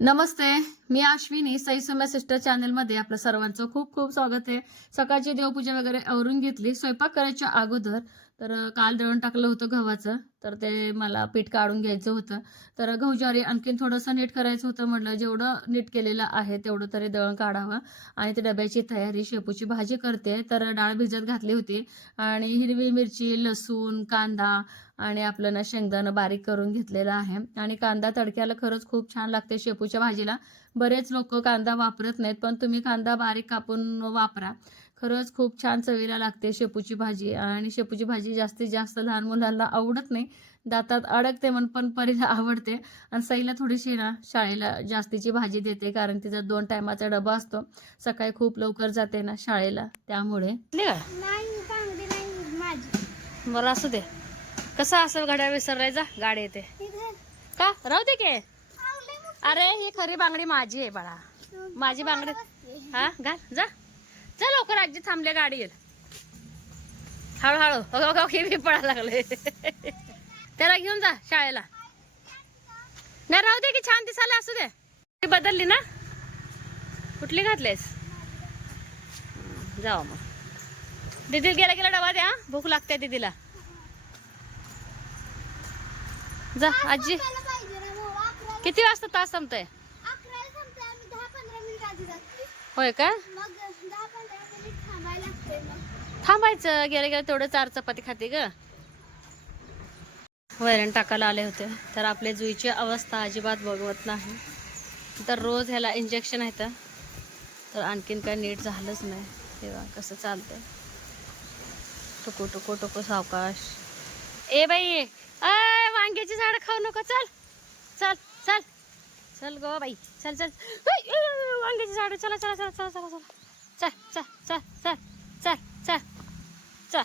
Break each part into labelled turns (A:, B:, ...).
A: नमस्ते मी आश्विनी सई सिस्टर चॅनलमध्ये आपलं सर्वांचं खूप खूप स्वागत आहे. सकाळची देवपूजा वगैरे आवरून घेतली. स्वयंपाक करायच्या अगोदर तर काल दळण टाकलं होतं गव्हाचं तर ते मला पीठ काढून घ्यायचं होतं. तर गहू ज्वारी आणखीन थोडंसं नीट करायचं होतं म्हटलं जेवढं नीट केलेलं आहे तेवढं तरी दळण काढावं. आणि ते डब्याची तयारी शेपूची भाजी करते. तर डाळ भिजत घातली होती. आणि हिरवी मिरची लसूण कांदा आणि आपलं ना शेंगदाणं बारीक करून घेतलेलं आहे. आणि कांदा तडक्याला खरंच खूप छान लागते शेपूच्या भाजीला. बरेच लोक कांदा वापरत नाहीत पण तुम्ही कांदा बारीक कापून वापरा. खरंच खूप छान चवीला लागते शेपूची भाजी. आणि शेपूची भाजी जास्तीत जास्त लहान मुलांना आवडत नाही. दातात अडकते म्हण पण परीला आवडते. आणि सईला थोडीशी ना शाळेला जास्तीची भाजी देते कारण तिचा दोन टायमाचा डबा असतो. सकाळी खूप लवकर जाते ना शाळेला त्यामुळे.
B: नाही चांगली नाही माझी.
A: बरं असू दे. कसं असं घड्या विसरायचा गाडी येते. का? राहू दे के. अरे ही खरी बांगडी माझी आहे बाळा. माझी बांगडी हा घाल जा. जा लवकर आजी थांबले गाडी येईल. हळूहळू. हो, हे मी पडायला लागले. त्याला घेऊन जा शाळेला. नाही राहू दे की छान दिसायला असू दे. ती बदलली ना? कुठली घातलेस? जाऊ मग. दीदी गेला गेला डबा द्या भूक लागते दीदीला. जा आजी. किती वाजता तास संपतोय? होय का? थांबायचं गेले गेले तेवढं चार चपाती खाते ग. वैरण टाकायला आले होते. तर आपल्या जुईची अवस्था अजिबात बघवत नाही. तर रोज ह्याला इंजेक्शन आहे तर आणखीन काय नीट झालंच नाही. तेव्हा कसं चालतंय? टुकू टुकू टुकू सावकाश. ए बाई! अय वांग्याची झाड खाऊ नको. चल चल चल. चल गो बाई. चल चल. वांग्याची झाड. चला चला चला चला चला चला. चल चल चल चल चल चल. चल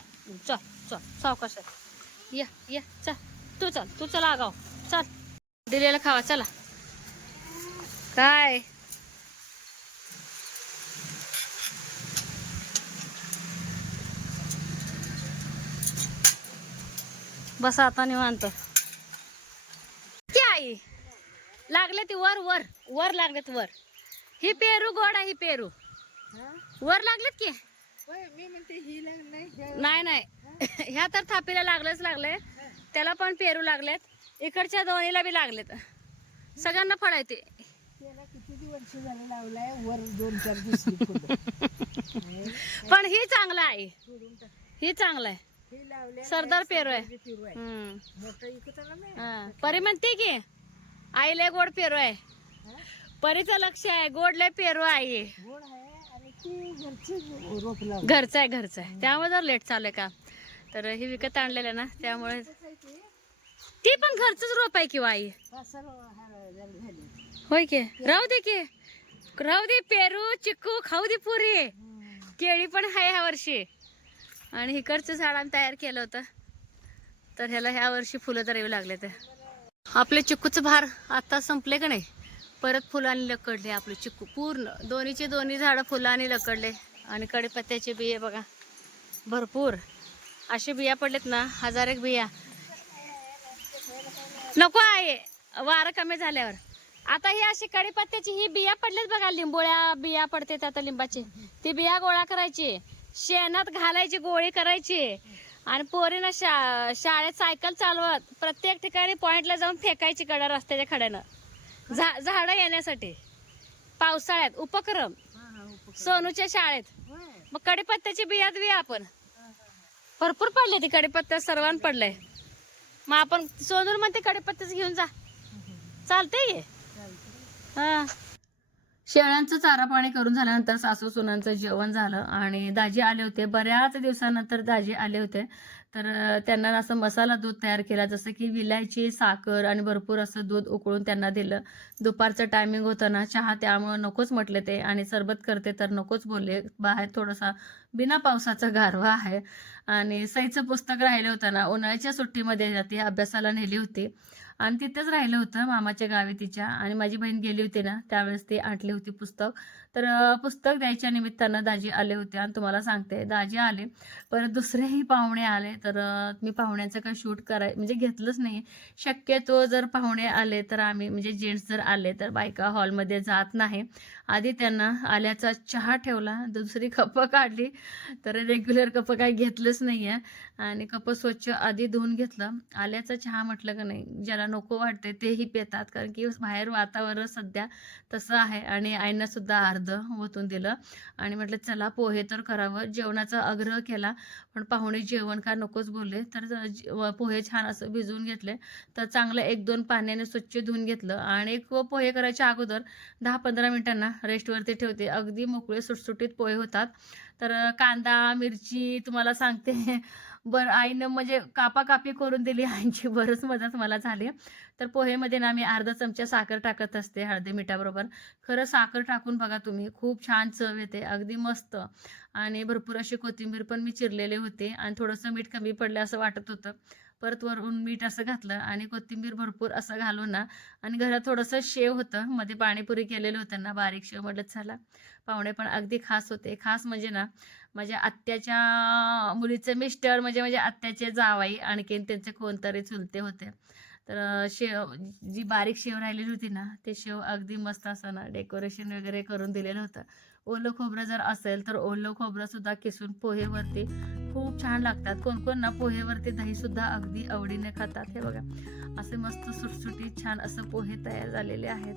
A: चल चल. सावकाश आहे. या या चल. तू चल तू चला आगाव. चल. दिलेला खावा चला. काय? बस आता निवांत. की आई. लागले ती वर वर. वर लागलेत वर. ही पेरू गोड आहे ही पेरू. वर लागलेत की? नाही नाही ह्या तर थापीला लागलेच लागले. त्याला पण पेरू लागलेत. इकडच्या दोन्हीला बी लागलेत. सगळ्यांना फळ आहे ते.
C: किती वर्ष झाले लावलाय? वर दोन चार दिवस
A: पण ही चांगलं आहे. ही चांगलं आहे. सरदार पेरू आहे.
C: पेरू
A: हम्म. हा. म्हणते की आईले गोड पेरू आहे. परीचं लक्ष आहे गोड लय पेरू आहे.
C: घरची
A: घरचं आहे घरचं आहे. त्यामुळे जर लेट चालू आहे का तर ही विकत आणलेलं ना त्यामुळे ती. पण घरचंच रोप आहे किंवा आई?
C: झाली.
A: होय की? राहू दे की. राहू दे पेरू चिकू खाऊ दे पुरी. केळी पण आहे ह्या वर्षी. आणि इकडचं झाड आम्ही तयार केलं होतं. तर ह्याला ह्या वर्षी फुलं तर येऊ लागले तर आपले चिक्कूचं भार आता संपले का नाही? परत फुलांनी लकडले आपले चिक्कू पूर्ण दोन्हीचे दोन्ही झाडं फुलांनी लकडले. आणि कडीपत्त्याचे बिये बघा. भरपूर. असे बिया पडलेत ना हजार एक बिया. नको आहे. वारं कमी झाल्यावर. आता ही अशी कडीपत्त्याची ही बिया पडलेत बघा लिंबोळ्या बिया पडतात आता लिंबाची. ती बिया गोळा करायची. शेणात घालायची गोळी करायची. आणि पोरीनं शा शाळेत सायकल चालवत प्रत्येक ठिकाणी पॉइंटला जाऊन फेकायची कडा रस्त्याच्या खड्यानं. झा झाडं येण्यासाठी. पावसाळ्यात उपक्रम. सोनूच्या शाळेत. मग कडीपत्त्याची बियात बिया आपण. भरपूर पडले ती कडीपत्त्या सर्वांना पडलंय मग आपण सोनूर म्हणते कडीपत्त्याच घेऊन जा. चालते ये हा. शेळ्यांचं चारा पाणी करून झाल्यानंतर सासू सुनांचं जेवण झालं आणि दाजी आले होते. बऱ्याच दिवसानंतर दाजी आले होते. तर त्यांना असं मसाला दूध तयार केला जसं की विलायची साखर आणि भरपूर असं दूध उकळून त्यांना दिलं. दुपारचं टायमिंग होतं ना चहा त्यामुळं नकोच म्हटले ते आणि सरबत करते तर नकोच बोलले. बाहेर थोडासा बिना पावसाचा गारवा आहे. आणि सईचं पुस्तक राहिलं होतं ना उन्हाळ्याच्या सुट्टीमध्ये ती अभ्यासाला नेली होती. आणि तिथेच राहिलं होतं मामाच्या गावी तिच्या. आणि माझी बहीण गेली होती ना त्यावेळेस ती आणली होती पुस्तक. तर पुस्तक द्यायच्या निमित्तानं दाजी आले होते आणि तुम्हाला सांगते दाजी आले. परत दुसरेही पाहुणे आले. तर मी पाहुण्यांचं काही शूट कराय म्हणजे घेतलंच नाही. शक्यतो जर पाहुणे आले तर आम्ही म्हणजे जेंट्स जर आले तर बायका हॉलमध्ये जात नाही. आधी त्यांना आल्याचा चहा ठेवला दुसरी कप काढली. तर रेग्युलर कपं काही घेतलंच नाही आहे आणि कप स्वच्छ आधी धुवून घेतलं. आल्याचा चहा म्हटलं का नाही ज्याला नको वाटते तेही पितात. कारण की बाहेर वातावरण सध्या तसं आहे आणि आईनं सुद्धा अर्ध ओतून दिलं. आणि म्हटलं चला पोहे तर करावं. जेवणाचा आग्रह केला पण पाहुणे जेवण का नकोच बोलले. तर पोहे छान असं भिजवून घेतले. तर चांगलं एक दोन पाण्याने स्वच्छ धुवून घेतलं. आणि एक पोहे करायच्या अगोदर दहा पंधरा मिनिटांना रेस्टवरती ठेवते. अगदी मोकळे सुटसुटीत पोहे होतात. तर कांदा मिरची तुम्हाला सांगते. बरं आईनं म्हणजे कापाकापी करून दिली आईची बरंच मदत मला झाली. तर पोहेमध्ये ना मी अर्धा चमचा साखर टाकत असते हळदी मिठाबरोबर. खरं साखर टाकून बघा तुम्ही खूप छान चव येते अगदी मस्त. आणि भरपूर अशी कोथिंबीर पण मी चिरलेले होते. आणि थोडंसं मीठ कमी पडलं असं वाटत होतं. परत वरून मीठ असं घातलं आणि कोथिंबीर भरपूर असं घालून ना आणि घरात थोडंसं शेव होतं. मध्ये पाणीपुरी केलेलं होतं ना बारीक शेव म्हटलं चला पाहुणे पण अगदी खास होते. खास म्हणजे ना माझ्या आत्याच्या मुलीचे मिस्टर म्हणजे माझ्या आत्याचे जावाई आणखीन त्यांचे कोणतरी चुलते होते. तर शेव जी बारीक शेव राहिलेली होती ना ते शेव अगदी मस्त असं ना डेकोरेशन वगैरे करून दिलेलं होतं. ओलं खोबरं जर असेल तर ओलं खोबरं सुद्धा किसून पोहेवरती खूप छान लागतात. कोण कोण ना पोहेवरती दही सुद्धा अगदी आवडीने खातात. हे बघा असे मस्त सुटसुटीत छान असं पोहे तयार झालेले आहेत.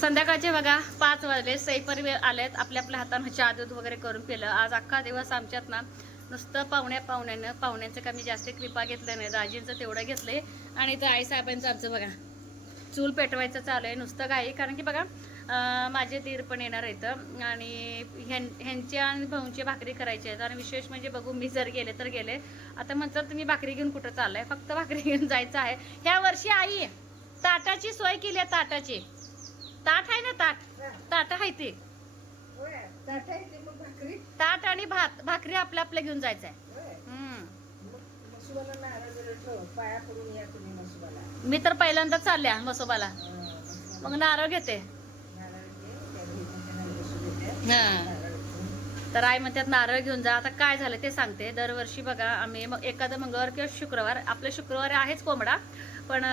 A: संध्याकाळचे बघा पाच वाजले. सईपरी वेळ आलेत. आपल्या आपल्या हातानं चहा दूध वगैरे करून पिलं आज अख्खा दिवस आमच्यात ना नुसतं पाहुण्या पाहुण्यानं पाहुण्यांचं कमी जास्त कृपा घेतलं नाही. दाजींचं तेवढं घेतलं आणि इथं आईसाहेबांचं आमचं बघा. चूल पेटवायचं चालू आहे. नुसतं काही कारण की बघा माझे दीर पण येणार आहेत. आणि ह्यां ह्यांच्या आणि भाऊंची भाकरी करायची आहेत. आणि विशेष म्हणजे बघू मी जर गेले तर गेले. आता म्हणतात तुम्ही भाकरी घेऊन कुठं चाललाय? फक्त भाकरी घेऊन जायचं आहे. ह्या वर्षी आई ताटाची सोय केली आहे ताटाची. ताट आहे ना ताट? ताट आहे ते.
C: ताट
A: आणि भात भाकरी आपल्या आपल्या घेऊन जायचं आहे मी तर पहिल्यांदाच चालल्या मसोबाला. मग नारळ घेते. हा. तर आई म्हणतात नारळ घेऊन जा. आता काय झालं ते सांगते. दरवर्षी बघा आम्ही मग एखादं मंगळवार किंवा शुक्रवार आपल्या शुक्रवारी आहेच कोंबडा. पण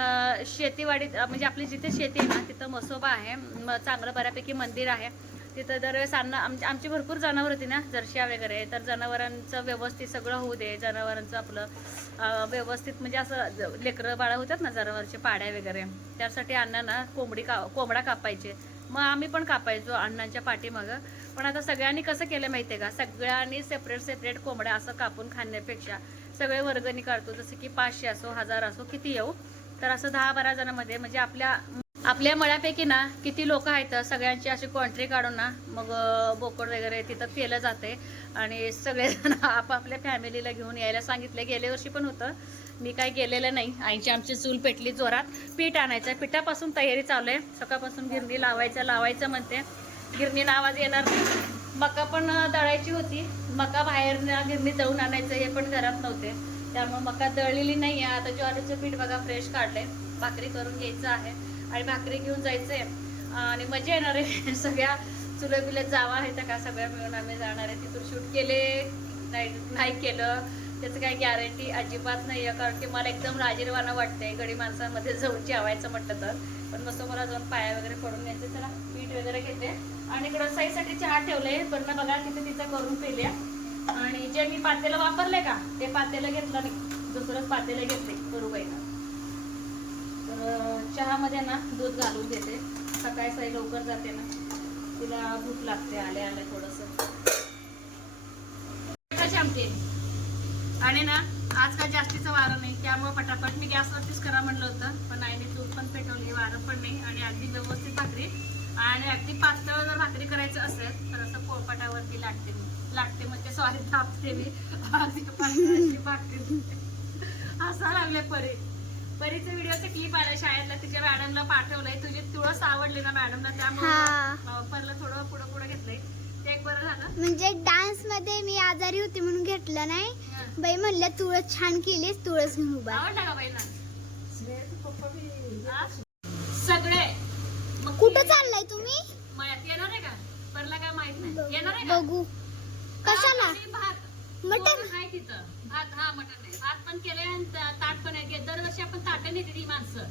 A: शेतीवाडीत म्हणजे आपली जिथे शेती आहे ना तिथं मसोबा आहे म- चांगलं बऱ्यापैकी मंदिर आहे. तिथं दरवेळेस अन्न आमची आमची भरपूर जनावर होती ना जर्शिया वगैरे तर जनावरांचं व्यवस्थित सगळं होऊ दे जनावरांचं आपलं व्यवस्थित म्हणजे असं लेकरं बाळा होतात ना जनावरचे पाड्या वगैरे त्यासाठी अण्णांना कोंबडी का कोंबडा कापायचे. मग आम्ही पण कापायचो अण्णांच्या पाठीमागं. पण आता सगळ्यांनी कसं केलं माहिती आहे का? सगळ्यांनी सेपरेट सेपरेट कोंबड्या असं कापून खाण्यापेक्षा सगळे वर्गणी काढतो. जसं की पाचशे असो हजार असो किती येऊ? तर असं दहा बारा जणांमध्ये म्हणजे आपल्या आपल्या मळ्यापैकी ना किती लोक आहेत सगळ्यांची अशी कॉन्ट्री काढून ना मग बोकड वगैरे तिथं केलं जाते. आणि सगळेजण आपापल्या फॅमिलीला घेऊन यायला सांगितले. गेल्या वर्षी पण होतं. मी काय गेलेलं नाही. आईची आमची चूल पेटली जोरात. पीठ आणायचं पिठापासून तयारी चालू आहे. सकाळपासून गिरणी लावायचं लावायचं म्हणते. गिरणीला आवाज येणार नाही. मका पण दळायची होती. मका बाहेर गिरणी दळून आणायचं हे पण घरात नव्हते. त्यामुळे मका दळलेली नाही आहे आता ज्वारीचं पीठ बघा फ्रेश काढले भाकरी करून घ्यायचं आहे. आणि भाकरी घेऊन जायचंय. आणि मजा येणार आहे. सगळ्या चुले जावा जावा आहेत का सगळ्या मिळून आम्ही जाणार आहे. तिथून शूट केले. नाही नाही केलं. त्याचं काही गॅरंटी अजिबात नाही आहे कारण की मला एकदम राजीरवाना वाटतंय. गडी माणसांमध्ये जाऊन जेवायचं म्हटलं तर. पण मस्त मला जाऊन पाया वगैरे पडून घ्यायचे चला पीठ वगैरे घेते. आणि इकडं साईसाठी चहा ठेवले पण बघा तिथे तिथं करून पिल्या. आणि जे मी पातेलं वापरले का ते पातेलं घेतलं नाही दुसरंच पातेलं घेतले करूबाईला तर चहामध्ये ना दूध घालून देते सकाळी साई लवकर जाते ना. तिला भूक लागते आले आले थोडस. आमटे आणि ना आज काय जास्तीचं वारं नाही त्यामुळे पटापट मी गॅसवरतीच करा म्हणलं होतं. पण आईने तूप पण पेटवली वारं पण नाही. आणि अगदी व्यवस्थित भाकरी आणि अगदी पातळ जर भाकरी करायचं असेल तर असं पोळपाटावरती लाटते मी. लाटते म्हणजे सॉरी थापते मी. अगदी भाकरी. असा लागले परी. परीचं व्हिडिओचं क्लिप आलं शाळेतलं तिच्या मॅडमला पाठवलंय. तुझी तुळस आवडली ना मॅडमला त्यामुळे
B: हा.
A: परला थोडं पुढं पुढं घेतलंय. ते एक बरं झालं.
B: म्हणजे डान्समध्ये मी आजारी होते म्हणून घेतलं नाही. बाई म्हणलं तुळस छान केलीस तुळस घेऊन उभा
A: आवडला का बाईला
C: श्रेयाचे पप्पा बी
A: हा? सगळे. मग
B: कुठं चाललाय? तुम्ही?
A: मळ्यात येणार आहे का? परला काय माहीत नाही? येणार आहे का?
B: बघू. कशाला?
A: भात आणि भात.
B: मटण?
A: दोन आहे तिथं. भात हा मटण नाही भात पण केले आणि ता- ताट पण आहे. दरवर्षी आपण ताटं नेते ही माणसं.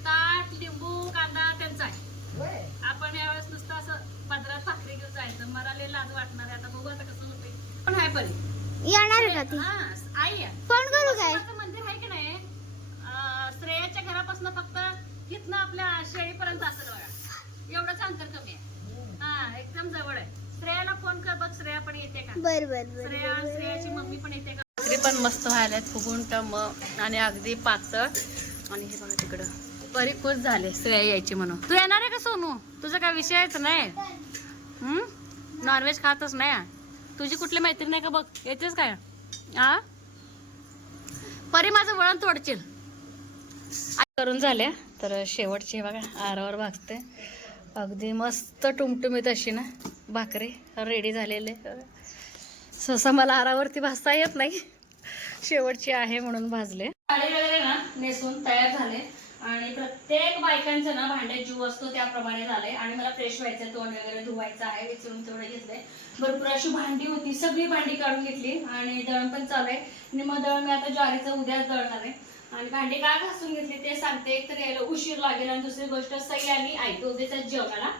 A: ताट लिंबू कांदा त्यांचा आहे.
C: होय.
A: आपण यावेळेस नुसतं असं पदरात भाकरी घेऊन जायचं. मला लय लाज वाटणार आहे. आता बघू आता कसं होतंय. पण आहे परी
B: येणार आहे का ती?
A: हा आई आहे.
B: फोन करू काय?
A: शिवाचं मंदिर आहे की नाही? अं, श्रेयाच्या घरापासून फक्त इथनं आपल्या शेळीपर्यंत असेल बघा. एवढंच अंतर कमी आहे. हा एकदम जवळ आहे. श्रेयाला फोन कर बघ श्रेया पण येते का?
B: बर बर बर.
A: श्रेया श्रेयाची मम्मी पण येते का? भाकरी पण मस्त व्हायल्यात फुगून टम आणि अगदी पातळ. आणि हे बघा तिकडं. परी खुश झाले श्रेया यायची म्हणून. तू येणार आहे का सोनू? तुझा काय विषयच नाही. नॉनव्हेज खातच नाही. हा? तुझी कुठली मैत्रीण नाही का बघ? येतेच काय? आ? परी माझं वळण तोडशील. करून झाल्या तर शेवटची बघा आरावर भागते. अगदी मस्त टुमटुमीत अशी ना भाकरी रेडी झालेले. सहसा मला आरावरती भाजता येत नाही. शेवटची आहे म्हणून भाजले. साडी वगैरे ना नेसून तयार झाले. आणि प्रत्येक बायकांचं ना भांड्यात जीव असतो त्याप्रमाणे झाले. आणि मला फ्रेश व्हायचं तोंड वगैरे धुवायचं आहे विचारून तेवढं घेतलंय. भरपूर अशी भांडी होती सगळी भांडी काढून घेतली. आणि दळण पण चालू आहे. आणि मग दळण मी आता ज्वारीचं उद्याच दळणार आहे. आणि भांडी का घासून घेतली ते सांगते. एक तर यायला उशीर लागेल आणि दुसरी गोष्ट सई आणि आई दोघेचाच जेवणाला.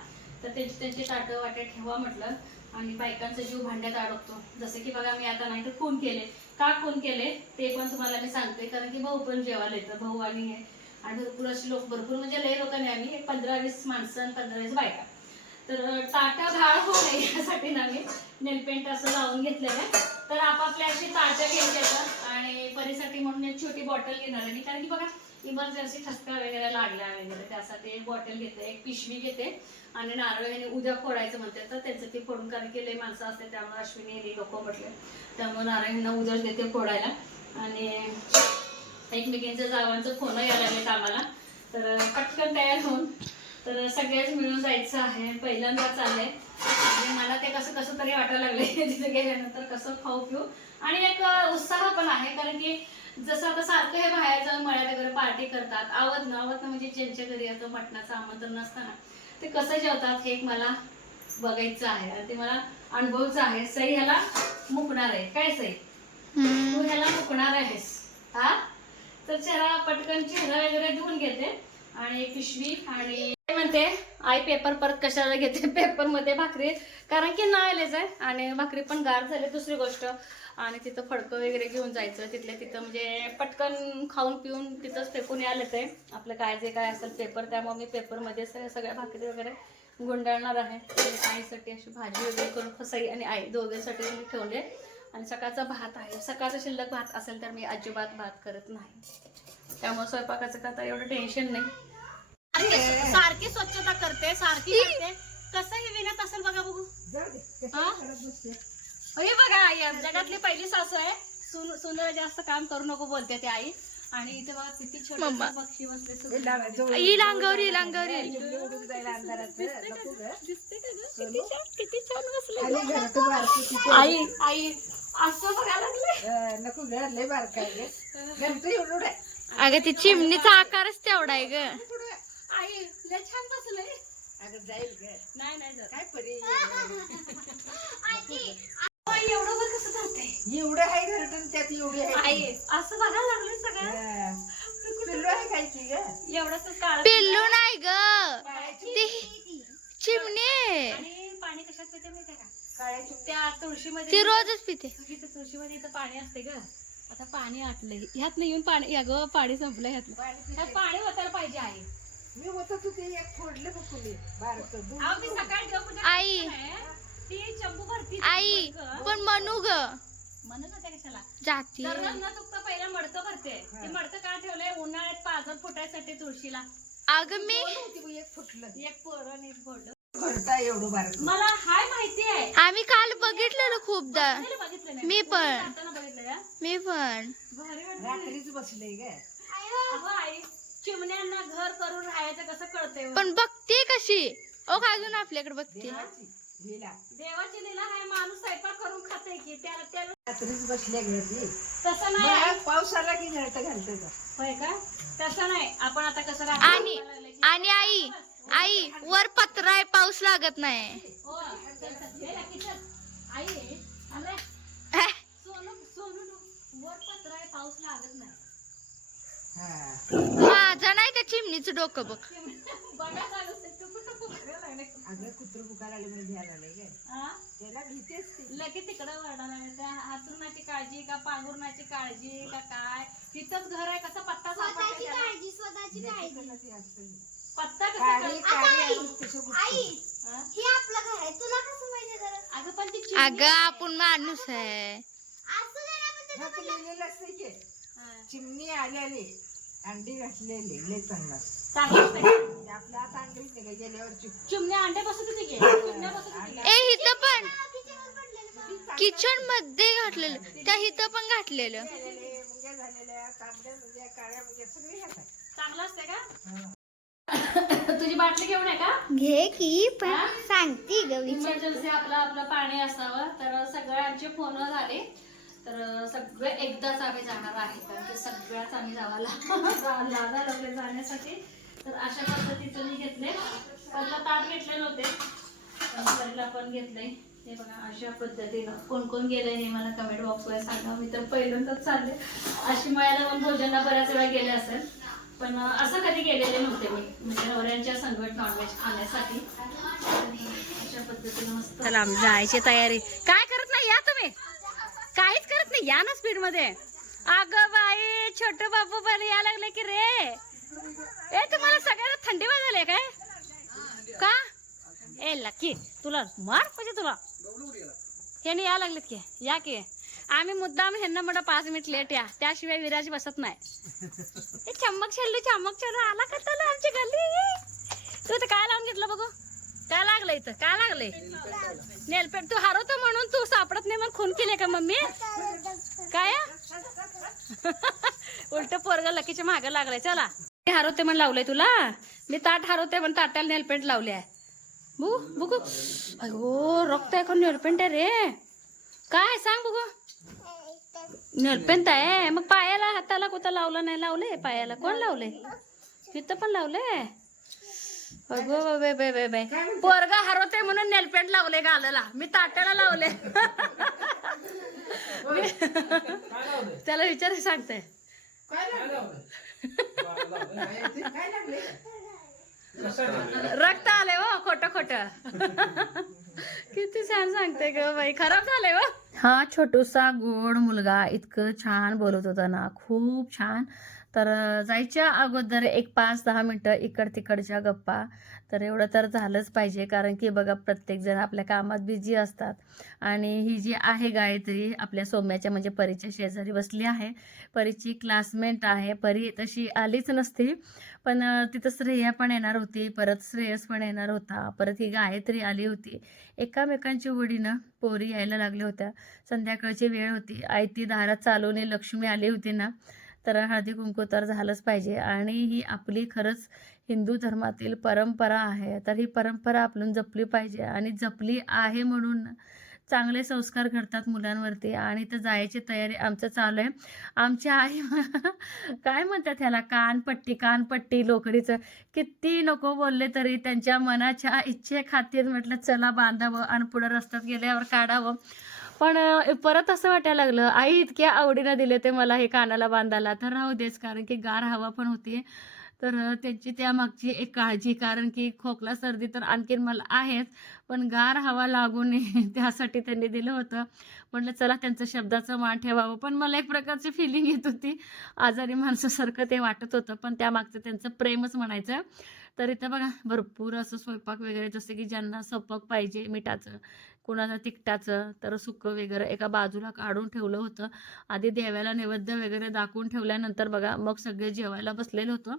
A: तर त्यांची त्यांची ताटं वाटे ठेवा म्हटलं. आणि बायकांचा जीव भांड्यात अडकतो. जसं की बघा मी आता नाही तर फोन केले. का फोन केले? ते पण तुम्हाला मी सांगते. कारण की भाऊ पण जेवायला येतं. भाऊ आणि आणि भरपूर असे लोक भरपूर म्हणजे लय लोक नाही आम्ही. पंधरा वीस माणसं आणि पंधरा वीस बायका. तर ताटं घाळ होऊ नये यासाठी ना मी नेलपेंट असं लावून घेतलेलं आहे. तर आपापल्या अशी ताटं घ्यायची आणि परीसाठी म्हणून एक छोटी बॉटल घेणार आहे मी. कारण की बघा इमर्जन्सी ठसका वगैरे लागला वगैरे त्यासाठी एक बॉटल घेते एक पिशवी घेते. आणि नारळ हे उद्या फोडायचं म्हणते तर त्यांचं ते फोडून कारण की लय माणसं असते त्यामुळे अश्विनी लोक म्हटले. त्यामुळे नारायणना उद्याच देते फोडायला. आणि एकमेकींच्या जावांचं फोन यायला लागलेत आम्हाला. तर पटकन तयार होऊन. तर सगळेच मिळून जायचं आहे पहिल्यांदा चाललंय आणि मला ते कसं कसं तरी वाटायला लागले. तिथे गेल्यानंतर कसं खाऊ पिऊ. आणि एक उत्साह पण आहे कारण की जसं आता सारखं हे बाहेर जाऊन मळ्यात वगैरे पार्टी करतात. आवत ना आवत ना म्हणजे ज्यांच्या घरी आता मटणाचं आमंत्रण नसताना ते कसं जेवतात हे एक मला बघायचं आहे. आणि ते मला अनुभवचं आहे. सई ह्याला मुकणार आहे. काय सई? तू ह्याला मुकणार आहेस. हा? तर चेहरा पटकन चेहरा वगैरे धुवून घेते. आणि पिशवी आणि काय आई पेपर परत कशाला घेते? पेपरमध्ये भाकरी. कारण की नाईलाज आहे आणि भाकरी पण गार झाली दुसरी गोष्ट. आणि तिथं फडकं वगैरे घेऊन जायचं. तिथल्या तिथं म्हणजे पटकन खाऊन पिऊन तिथंच फेकून यायला आहे आपलं काय जे काय असेल पेपर त्यामुळे मी पेपरमध्ये सगळ्या भाकरी वगैरे गुंडाळणार आहे. आईसाठी अशी भाजी वगैरे करून फसाई आणि आई दोघांसाठी मी ठेवले. आणि सकाळचा भात आहे. सकाळचा शिल्लक भात असेल तर मी अजिबात भात करत नाही. त्यामुळे स्वयंपाकाचं का आता एवढं टेन्शन नाही. सारखी- सारखी स्वच्छता करते सारखी करते कसं हे विनत असेल बघा बघू हा? हे बघा आई आहे. जगातली पहिली सासू आहे सुन सुंदर जास्त काम करू नको बोलते ते आई आणि इथे बघा किती छोटे पक्षी बसले. दिसते का गं? किती छान- बसले. आई आई असं बघायला लागले
C: नको ग लय बारक आहे ग गणपती एवढं आहे.
B: अगं ती चिमणीचा आकारच तेवढा आहे ग.
A: आई लय छान बसले.
C: अगं जाईल ग
A: नाही नाही जात.
C: काय परी?
A: आई, एवढं वर कसं जाते
C: एवढं आहे आणि त्यात एवढी आहे
A: आई असं बघायला लागले सगळं
C: पिल्लू आहे काय की ग?
A: एवढंच काळ
B: पिल्लू नाही ग.
C: काळ्या
B: ती चिमणी
A: आणि पाणी कशात पिते माहितीये का?
C: काळ्या चिमणी.
A: त्या तुळशीमध्ये
B: ती रोजच पिते.
A: इथं तुळशीमध्ये इथं पाणी असते ग. आता पाणी आटलंय. ह्यात येऊन पाणी या ग पाणी संपलं ह्यातलं
C: पाणी पिते.
A: ह्यात पाणी ओतायला पाहिजे आई.
C: मी होत होते एक फोडले बघ तुम्ही बारक दूध
A: अहो, मी सकाळी देवपूजा
B: आई.
A: करते ना, ती चंबू भरती
B: आई पण म्हणू ग.
A: म्हणत होत्या कशाला?
B: जाती.
A: न चुकता पहिला मडकं भरते. ते मडकं का ठेवलंय? उन्हाळ्यात पाजत फुटायसाठी तुळशीला.
B: अगं मी
C: एक फुटलं.
A: एक पोरं आणि एक बोललं
C: भरता एवढं बारक.
A: मला हाय माहिती आहे.
B: आम्ही काल बघितलेलं खूपदा.
A: बघितलं नाही.
B: मी पण.
A: जाताना बघितलं का?
B: मी पण.
A: भारी वाटतं.
C: रात्रीच बसले ग.
A: आई चिमण्यांना घर करून राहायचं कसं कळतंय हो?
B: पण बघते कशी. ओ का अजून आपल्याकडे बघते.
C: देवाची. लीला
A: देवाची लीला हाय माणूस स्वयंपाक करून खाते की त्याला त्याला
C: रात्रीच बसल्या घरातली
A: तसं नाही. आई.
C: मग पाऊस आला की घरात घालते का
A: होय का? तसं नाही. आपण आता कसं
B: आणि
A: राहतो?
B: आणि आई आई वर पत्रा आहे पाऊस लागत नाही.
A: हो. आई सोनू सोनू वर पत्र आहे पाऊस लागत नाही.
B: माझं नाही त्या चिमणीचं डोकं बघ.
C: अगं कुत्र बुकायला आले म्हणजे घ्यायला आले काय? त्याला भीतीच ती
A: लगे तिकडं वरडायला त्या हातरुणाची काळजी का पांघरुणाची काळजी का काय तिथंच घर आहे कसं पत्ता सापडते त्याला?
B: काळजी स्वतःची
C: लेकीला ती असते.
A: पत्ता कसं
C: काळी
A: कळ-
C: काळी आणून कशं गुंतते.
A: हा?
B: आपलं घर आहे तुला कसं माहिती जरा
A: अगं पण ती चिमणी
B: अगं आपण माणूस आहे
C: ह्यात लिहिलेलं असते की. चिमणी आलेली अंडी घातलेली लय चांगला.
A: चांगलं
C: आपल्या हात अंडी गेल्यावरची.
A: चिमण्या अंडे बसत होती की चिमण्या बसत होती की?
B: ए इथं पण. किचनमध्ये घातलेलं. त्या इथं पण घातलेलं.
C: झालेले मुंग्या झालेल्या तांबड्या मुंग्या काळ्या मुंग्या सगळे ह्यात आहे.
A: चांगलं असते का. तुझी बाटली घेऊन आहे का?
B: घे की
A: पण
B: सांगते ग
A: इमर्जन्सी आपलं आपलं पाणी असावं. तर सगळे आमचे फोन झाले. तर सगळे एकदाच आम्ही जाणार आहे. कारण की सगळ्याच आम्ही जावाला लागा लागले जाण्यासाठी. तर अशा पद्धतीचं मी घेतले पहिला ताट घेतले नव्हते. पण पण घेतले हे बघा अशा पद्धतीनं कोण कोण गेले हे मला कमेंट बॉक्सवर सांगा. मी तर पहिल्यांदाच चालले. अशी मळ्याला पण भोजनला बऱ्याच वेळा गेले असेल. पण असं कधी गेलेले नव्हते मी. म्हणजे नवऱ्यांच्या संगत नॉनव्हेज खाण्यासाठी. अशा पद्धतीनं मस्त जायची तयारी. काय करत नाही या तुम्ही? काहीच करत नाही या ना स्पीडमध्ये अगं बाई छोट बापू पण या लागले की रे. ए तुम्हाला सगळ्यांना थंडी वाजायला काय? का? ए लकी तुला मार पाहिजे तुला. ह्याने या लागलेत की या की. आम्ही मुद्दाम ह्यांना म्हणा पाच मिनिट लेट या. त्याशिवाय विराज बसत नाही. चमक चम्मक चमक चम्मक आला का तुला आमची गल्ली तू तर काय लावून घेतलं बघू? काय लागलं इथं? काय लागलंय? नेलपेट. तू हरवतो म्हणून तू सापडत नाही मग खून केले का मम्मी? काय? उलट पोरग लकीच्या माग लागलाय. चला. मी हरवते म्हणून लावलंय तुला. मी ताट हरवते म्हण ताटाला नेलपेंट लावले आहे. बघू बघू. अगो रक्त आहे का नेलपेंट आहे रे? काय सांग बघू. नेलपेंट आहे. मग पायाला हाताला कुठं लावला नाही? लावले पायाला. कोण लावले तिथं पण लावले अगो बाबे बे बे बे पोरगा हरवते म्हणून नेलपेंट लावले गालाला मी ताट्याला लावले त्याला विचार सांगते रक्त आले हो खोट खोट. किती छान सांगते ग बाई. खराब झाले हो. हा छोटूसा गोड मुलगा इतकं छान बोलत होता ना. खूप छान. तर जायच्या अगोदर एक पाच दहा मिनटं इकड तिकडच्या गप्पा. तर एवढं तर झालंच पाहिजे कारण की बघा प्रत्येकजण आपल्या कामात बिझी असतात. आणि ही जी आहे गायत्री आपल्या सौम्याच्या म्हणजे परीच्या शेजारी बसली आहे. परीची क्लासमेट आहे. परी तशी आलीच नसती पण तिथं श्रेया पण येणार होती. परत श्रेयस पण येणार होता. परत ही गायत्री आली होती. एकामेकांची वडीनं पोरी यायला लागल्या होत्या. संध्याकाळची वेळ होती. आयती दारात चालवणे लक्ष्मी आली होती ना तर हळदी कुंकू तर झालंच पाहिजे. आणि ही आपली खरंच हिंदू धर्मातील परंपरा आहे. तर ही परंपरा आपण जपली पाहिजे. आणि जपली आहे म्हणून चांगले संस्कार घडतात मुलांवरती. आणि तर जायची तयारी आमचं चालू आहे. आमची आई काय म्हणतात ह्याला? कानपट्टी कानपट्टी लोकडीचं किती नको बोलले तरी त्यांच्या मनाच्या इच्छे खातीर म्हटलं चला बांधावं आणि पुढं रस्त्यात गेल्यावर काढावं. पण परत असं वाटायला लागलं आई इतक्या आवडीनं दिले ते मला हे कानाला बांधायला तर राहू देच कारण की गार हवा पण होती. तर त्यांची त्यामागची एक काळजी कारण की खोकला सर्दी तर आणखीन मला आहेच पण गार हवा लागू नये त्यासाठी त्यांनी दिलं होतं. म्हटलं चला त्यांचं शब्दाचं मान ठेवावं. पण मला एक प्रकारची फिलिंग येत होती. आजारी माणसासारखं ते वाटत होतं पण त्यामागचं त्यांचं प्रेमच म्हणायचं. तर इथं बघा भरपूर असं स्वयंपाक वगैरे जसं की ज्यांना स्वपाक पाहिजे मिठाचं कुणाला तिखटाचं तर सुकं वगैरे एका बाजूला काढून ठेवलं होतं. आधी देवाला नैवेद्य वगैरे दाखवून ठेवल्यानंतर बघा मग सगळे जेवायला बसलेलं होतं.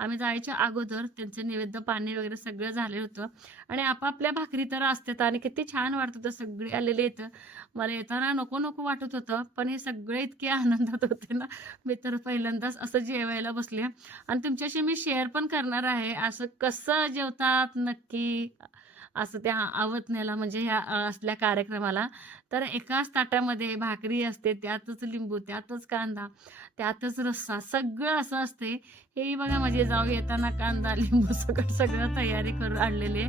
A: आम्ही जायच्या अगोदर त्यांचे नैवेद्य पाणी वगैरे सगळं झालेलं होतं. आणि आपापल्या भाकरी तर असतात आणि किती छान वाटत होतं. सगळे आलेले इथं. मला येताना नको नको वाटत होतं पण हे सगळे इतके आनंदात होते ना. मी तर पहिल्यांदाच असं जेवायला बसले. आणि तुमच्याशी मी शेअर पण करणार आहे. असं कसं जेवतात नक्की? असं त्या आवतण्याला म्हणजे ह्या असल्या कार्यक्रमाला. तर एकाच ताटामध्ये भाकरी असते त्यातच लिंबू त्यातच कांदा त्यातच रस्सा सगळं असं असते. हे बघा म्हणजे जाऊ येताना कांदा लिंबू सगळं सगळं तयारी करून आणलेले.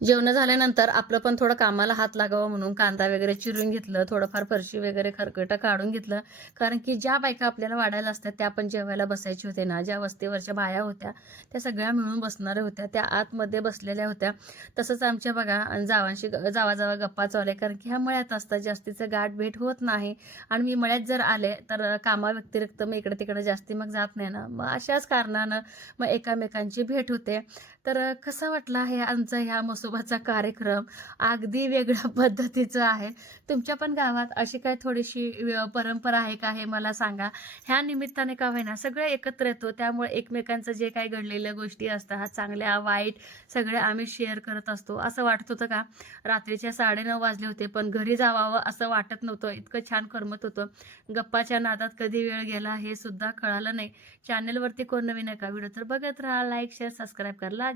A: जेवण झाल्यानंतर आपलं पण थोडं कामाला हात लागावं म्हणून कांदा वगैरे चिरून घेतलं थोडंफार फरशी वगैरे खरकटं काढून घेतलं. कारण की ज्या बायका आपल्याला वाढायला असतात त्या पण जेवायला बसायची होते ना. ज्या वस्तीवरच्या बाया होत्या त्या सगळ्या मिळून बसणाऱ्या होत्या. त्या आतमध्ये बसलेल्या होत्या. तसंच आमच्या बघा जावांशी जावा जावा गप्पा चावल्या कारण की ह्या मळ्यात असतात जास्तीचं गाठ भेट होत नाही. आणि मी मळ्यात जर आले तर कामा व्यतिरिक्त मग इकडे तिकडे जास्ती मग जात नाही ना. मग अशाच कारणानं मग एकामेकांची भेट होते. तर कसा वाटला हे आमचा ह्या मसोबाचा कार्यक्रम? अगदी वेगळ्या पद्धतीचा आहे. तुमच्या पण गावात अशी काय थोडीशी परंपरा आहे का हे मला सांगा. ह्या निमित्ताने का होईना सगळे एकत्र येतो. त्यामुळे एकमेकांचं जे काही घडलेल्या गोष्टी असतात चांगल्या वाईट सगळे आम्ही शेअर करत असतो. असं वाटत होतं का? रात्रीच्या साडेनऊ वाजले होते पण घरी जावावं असं वाटत नव्हतं. इतकं छान करमत होतं. गप्पाच्या नादात कधी वेळ गेला हे सुद्धा कळालं नाही. चॅनलवरती कोण नवीन आहे का? व्हिडिओ तर बघत राहा लाईक शेअर सबस्क्राईब करा.